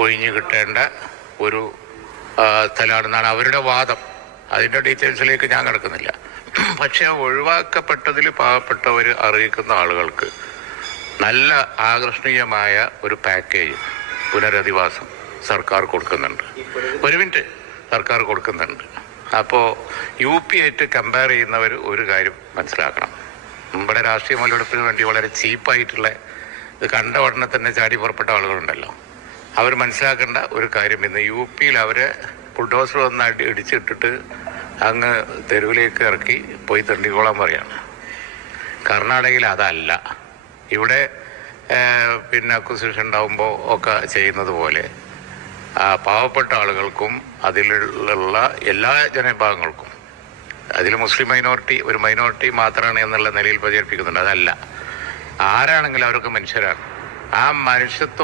ഒഴിഞ്ഞു കിട്ടേണ്ട ഒരു സ്ഥലമാണെന്നാണ് അവരുടെ വാദം. അതിന്റെ ഡീറ്റെയിൽസിലേക്ക് ഞാൻ കിടക്കുന്നില്ല. പക്ഷെ ഒഴിവാക്കപ്പെട്ടതിൽ പാവപ്പെട്ടവർ അറിയിക്കുന്ന ആളുകൾക്ക് നല്ല ആകർഷണീയമായ ഒരു പാക്കേജ് പുനരധിവാസം സർക്കാർ കൊടുക്കുന്നുണ്ട്. ഒരു മിനിറ്റ്. സർക്കാർ കൊടുക്കുന്നുണ്ട്. അപ്പോൾ യു പി ആയിട്ട് കമ്പയർ ചെയ്യുന്നവർ ഒരു കാര്യം മനസ്സിലാക്കണം. നമ്മുടെ രാഷ്ട്രീയ മുതലെടുപ്പിന് വേണ്ടി വളരെ ചീപ്പായിട്ടുള്ള ഇത് കണ്ട ഉടനെ തന്നെ ചാടി പുറപ്പെട്ട ആളുകളുണ്ടല്ലോ. അവർ മനസ്സിലാക്കേണ്ട ഒരു കാര്യം ഇന്ന് യു പിയിൽ അവരെ ബുൾഡോസർ വന്നായിട്ട് ഇടിച്ചിട്ടിട്ട് അങ്ങ് തെരുവിലേക്ക് ഇറക്കി പോയി തെണ്ടിക്കോളാൻ പറയാണ്. കർണാടകയിൽ അതല്ല. ഇവിടെ പിന്നെ അക്വസിഷൻ ഉണ്ടാകുമ്പോൾ ഒക്കെ ചെയ്യുന്നത് പോലെ പാവപ്പെട്ട ആളുകൾക്കും അതിലുള്ള എല്ലാ ജനവിഭാഗങ്ങൾക്കും അതിൽ മുസ്ലിം മൈനോറിറ്റി ഒരു മൈനോറിറ്റി മാത്രമാണ് എന്നുള്ള നിലയിൽ പ്രചരിപ്പിക്കുന്നുണ്ട്. അതല്ല. ആരാണെങ്കിലും അവരൊക്കെ മനുഷ്യരാണ്. ആ മനുഷ്യത്വം